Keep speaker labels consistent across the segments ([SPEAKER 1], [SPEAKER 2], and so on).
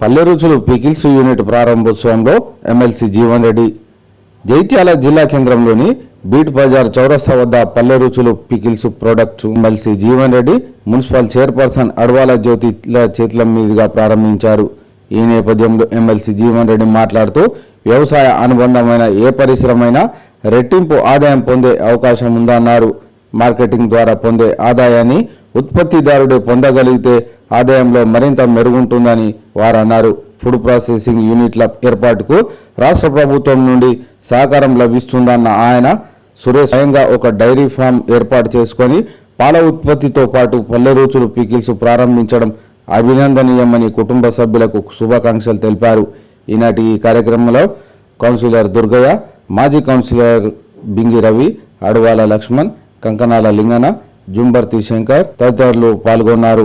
[SPEAKER 1] పల్లె రుచులు pickles unit ప్రారంభోత్సవంలో ఎమ్మెల్సీ జీవన్ రెడ్డి. జైత్యాల జిల్లా కేంద్రంలోని బీట్ బజార్ చౌరస్తా వద్ద Palle Ruchulu pickles product MLC Jeevan Reddy municipal chairperson Adavala జ్యోతిల చేతుల మీదుగా ప్రారంభించారు. ఈ నేపథ్యంలో ఎమ్మెల్సీ జీవన్ రెడ్డి మాట్లాడుతూ వ్యవసాయ అనుబంధమైన ఏ పరిశ్రమైనా రెట్టింపు ఆదాయం పొందే అవకాశం ఉందన్నారు. మార్కెటింగ్ ద్వారా పొందే ఆదాయాన్ని ఉత్పత్తిదారుడు పొందగలిగితే ఆదాయంలో మరింత మెరుగుంటుందని వారు అన్నారు ఫుడ్ ప్రాసెసింగ్ యూనిట్ల ఏర్పాటుకు రాష్ట్ర ప్రభుత్వం నుండి సహకారం లభిస్తుందన్న ఆయన సురేష్ స్వయంగా ఒక డైరీ ఫామ్ ఏర్పాటు చేసుకొని పాల ఉత్పత్తితో పాటు పల్లె రుచులు పికిల్స్ ప్రారంభించడం అభినందనీయమని కుటుంబ సభ్యులకు శుభాకాంక్షలు తెలిపారు. ఈనాటి ఈ కార్యక్రమంలో కౌన్సిలర్ దుర్గయ్య మాజీ కౌన్సిలర్ బింగి రవి అడవాల లక్ష్మణ్ కంకనాల లింగన జుంబర్తి శంకర్ తదితరులు పాల్గొన్నారు.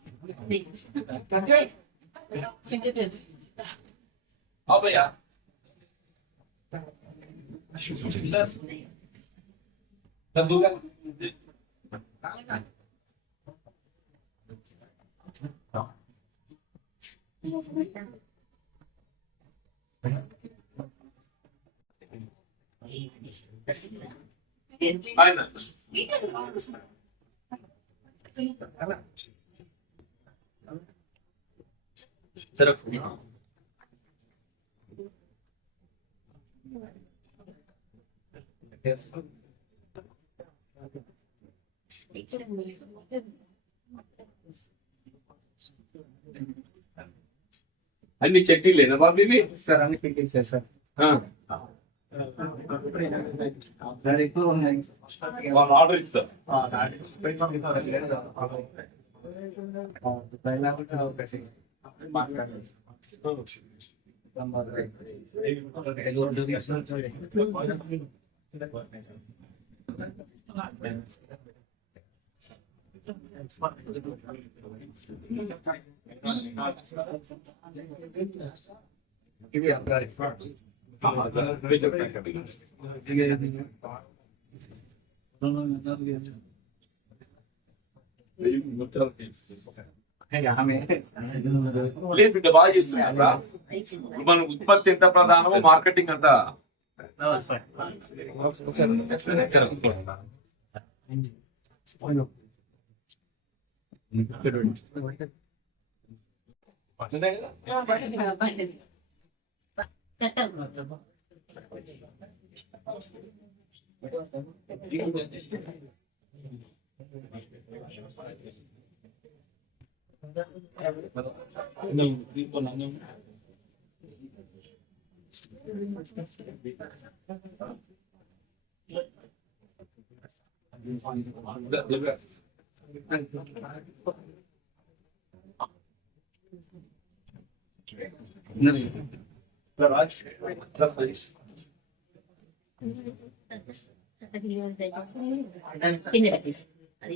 [SPEAKER 2] 好，贝雅。Tentu kan? Aynen. तरफ అన్ని చట్నీ లేనా బాబు ఇవి
[SPEAKER 3] సార్ అన్ని పెట్టేసా సార్
[SPEAKER 2] ఆ,
[SPEAKER 3] ఎక్కువ ఉన్నాయి
[SPEAKER 2] వాళ్ళు ఆర్డర్ ఇస్తారు
[SPEAKER 3] ఇది అబ్బాయి
[SPEAKER 2] లేదు బిడ్డ బాగా చేస్తున్నారా మన ఉత్పత్తి ఎంత ప్రధానమో మార్కెటింగ్ అంత.
[SPEAKER 4] కింద పెట్టేసి అది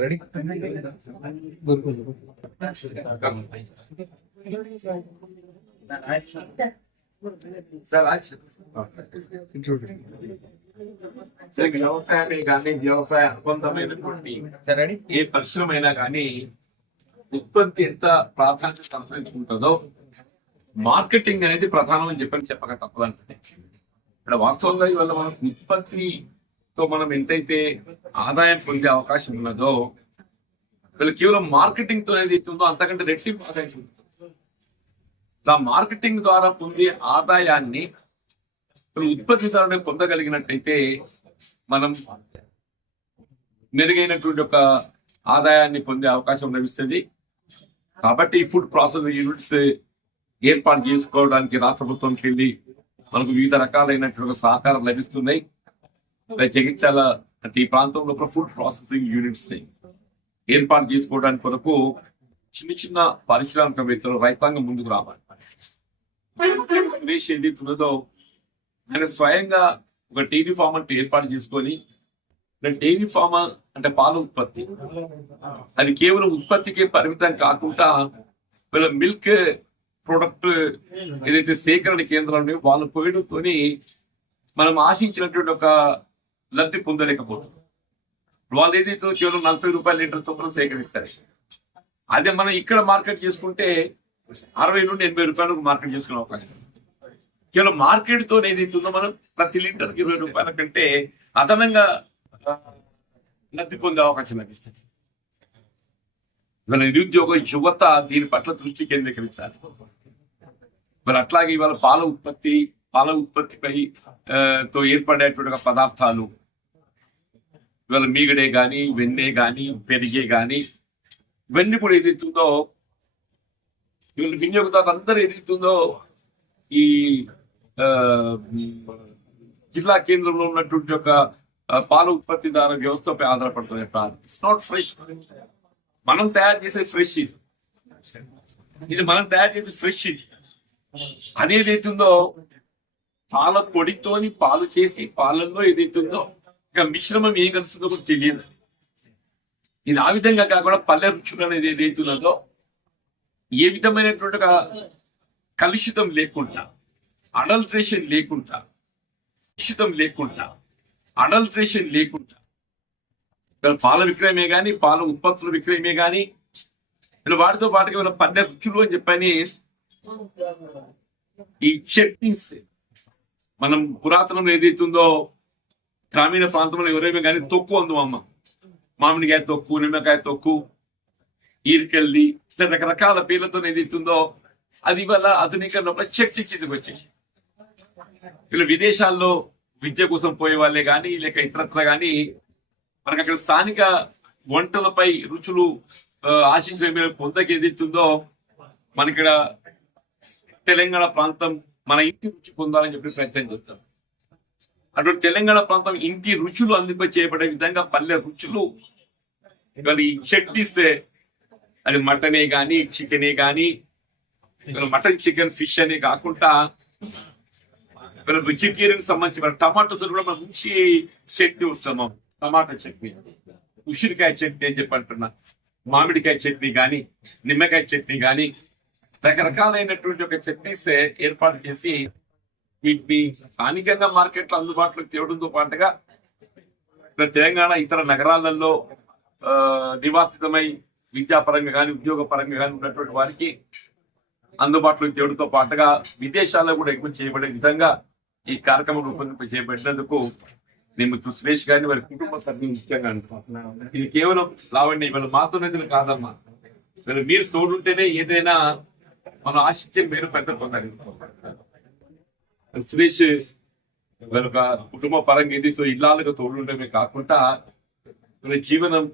[SPEAKER 3] రెడీ?
[SPEAKER 2] సార్ యాక్షన్ సరే వ్యవసాయమే కానీ వ్యవసాయ అనుబంధమైనటువంటి
[SPEAKER 3] సార్
[SPEAKER 2] ఏ పరిశ్రమ అయినా కానీ ఉత్పత్తి ఎంత ప్రాధాన్యత సంతరించుకుంటుందో మార్కెటింగ్ అనేది ప్రధానం అని చెప్పని చెప్పక తప్పదంటే ఇక్కడ వాస్తవంగా ఇవాళ మనం తో మనం ఎంతైతే ఆదాయం పొందే అవకాశం ఉన్నదో వీళ్ళు కేవలం మార్కెటింగ్తో ఏది ఉందో అంతకంటే రెట్టింపు ఆదాయం ఉంటుంది ఆ మార్కెటింగ్ ద్వారా పొందే ఆదాయాన్ని వీళ్ళు ఉత్పత్తిదారుడే పొందగలిగినట్టయితే మనం మెరుగైనటువంటి ఒక ఆదాయాన్ని పొందే అవకాశం లభిస్తుంది. కాబట్టి ఫుడ్ ప్రాసెసింగ్ యూనిట్స్ ఏర్పాటు చేసుకోవడానికి రాష్ట్ర ప్రభుత్వంకి వెళ్ళి మనకు వివిధ రకాలైనటువంటి సహకారం లభిస్తున్నాయి. జగిత్యాల అంటే ఈ ప్రాంతంలో కూడా ఫుడ్ ప్రాసెసింగ్ యూనిట్స్ ఏర్పాటు చేసుకోవడానికి కొరకు చిన్న చిన్న పారిశ్రామికవేత్తలు రైతాంగం ముందుకు రావాలి. సురేష్ ఏదైతే ఉన్నదో ఆయన స్వయంగా ఒక డైరీ ఫామ్ అంటే ఏర్పాటు చేసుకొని డైరీ ఫామ్ అంటే పాల ఉత్పత్తి. అది కేవలం ఉత్పత్తికే పరిమితం కాకుండా వీళ్ళ మిల్క్ ప్రొడక్ట్ ఏదైతే సేకరణ కేంద్రాలు ఉన్నాయో వాళ్ళు పోయడంతో మనం ఆశించినటువంటి ఒక లబ్ధి పొందలేకపోతున్నాం. వాళ్ళు ఏదైతే కేవలం నలభై రూపాయల లీటర్ చొప్పున సేకరిస్తారు. అదే మనం ఇక్కడ మార్కెట్ చేసుకుంటే అరవై నుండి ఎనభై రూపాయలకు మార్కెట్ చేసుకునే అవకాశం కేవలం మార్కెట్తో ఏదైతే మనం ప్రతి లీటర్ ఇరవై రూపాయల కంటే అదనంగా లబ్ధి పొందే అవకాశం లభిస్తుంది. ఇవాళ నిరుద్యోగ యువత దీని పట్ల దృష్టి కేంద్రీకరించాలి. మరి అట్లాగే ఇవాళ పాల ఉత్పత్తి పాల ఉత్పత్తిపై తో ఏర్పడేటువంటి పదార్థాలు ఇవాళ మీగడే కానీ వెన్నె కానీ పెరిగే కానీ ఇవన్నీ కూడా ఏదైతుందో ఇవాళ వినియోగదారులు అందరూ ఏదైతుందో ఈ జిల్లా కేంద్రంలో ఉన్నటువంటి ఒక పాల ఉత్పత్తిదారు వ్యవస్థపై ఆధారపడుతుంది ఇట్స్ నాట్ ఫ్రెష్ మనం తయారు చేసే ఫ్రెష్ ఇది. ఇది మనం తయారు చేసే ఫ్రెష్ ఇది. అదేదైతుందో పాల పొడితోని పాలు చేసి పాలల్లో ఏదైతుందో ఇక మిశ్రమం ఏం కలుస్తుందో కూడా తెలియదు. ఇది ఆ విధంగా కాకుండా పల్లె రుచులు అనేది ఏదైతున్నదో ఏ విధమైనటువంటి ఒక కలుషితం లేకుండా అడల్ట్రేషన్ లేకుండా కలుషితం లేకుండా అడల్ట్రేషన్ లేకుండా ఇక్కడ పాల విక్రయమే కానీ పాల ఉత్పత్తుల విక్రయమే కానీ ఇలా వాటితో పాటుగా వీళ్ళ పల్లె రుచులు అని చెప్పని ఈ చట్నీస్ మనం పురాతనం ఏదైతుందో గ్రామీణ ప్రాంతంలో ఎవరైనా కానీ తొక్కు అందు అమ్మ. మామిడికాయ తొక్కు నిమ్మకాయ తొక్కు ఈరికెళ్ళి రకరకాల పేర్లతో ఏదైతుందో అది ఇవాళ ఆధునీకరణలో చర్చి కిందకి వచ్చేసి వీళ్ళు విదేశాల్లో విద్య కోసం పోయే వాళ్ళే కానీ లేక ఇతరత్ర కానీ మనకి అక్కడ స్థానిక వంటలపై రుచులు ఆ, ఆశించిన ఏది పొందకి ఏదైతుందో మనకిక్కడ తెలంగాణ ప్రాంతం మన ఇంటి రుచి పొందాలని చెప్పి ప్రయత్నం చేస్తాం. అటువంటి తెలంగాణ ప్రాంతం ఇంటి రుచులు అందింప చేయబడే విధంగా పల్లె రుచులు. ఇవాళ ఈ చట్నీస్ అది మటనే గాని చికెనే గాని మటన్ చికెన్ ఫిష్ అనే కాకుండా ఇవాళ వెజిటేరియన్ సంబంధించిన టమాటో కూడా మనం మంచి చట్నీ వస్తాము టమాటా చట్నీ. ఉసిరికాయ చట్నీ అని చెప్పి అంటున్నా. మామిడికాయ చట్నీ గాని నిమ్మకాయ చట్నీ గాని రకరకాలైనటువంటి ఒక చట్నీస్ ఏర్పాటు చేసి వీటిని స్థానికంగా మార్కెట్లో అందుబాటులోకి తేవడంతో పాటుగా ఇక్కడ తెలంగాణ ఇతర నగరాలలో ఆ, నివాసితమై విద్యాపరంగా కానీ ఉద్యోగ పరంగా కానీ ఉన్నటువంటి వారికి అందుబాటులోకి తేవడంతో పాటుగా విదేశాల్లో కూడా ఎగుమతి చేయబడే విధంగా ఈ కార్యక్రమం రూపొందింప చేయబడినందుకు నేను సురేష్ గారిని వారి కుటుంబ సభ్యులు ముఖ్యంగా అంటున్నాను ఇది కేవలం లావండి ఇవాళ మాతో కాదమ్మా. వీళ్ళు మీరు తోడుంటేనే ఏదైనా మనం ఆశించే మీరు పెద్ద పొందాలి సురేష్ వెనుక కుటుంబ పరంగా ఏదైతే ఇల్లాలుగా తోడుండమే కాకుండా మన జీవనం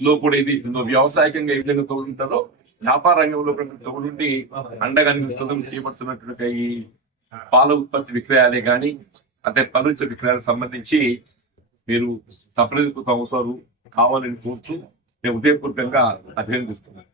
[SPEAKER 2] లో కూడా ఏది వ్యవసాయకంగా ఏ విధంగా తోడుంటారో వ్యాపార రంగంలో తోడుండి అండగా నిలుస్తుందని చేపడుతున్నటువంటి ఈ పాల ఉత్పత్తి విక్రయాలే గాని అంటే పలు విక్రయాలకు సంబంధించి మీరు తప్పనిసరి అవుతారు కావాలని కోరుతూ నేను ఉదయపూర్వకంగా అభినందిస్తున్నాను.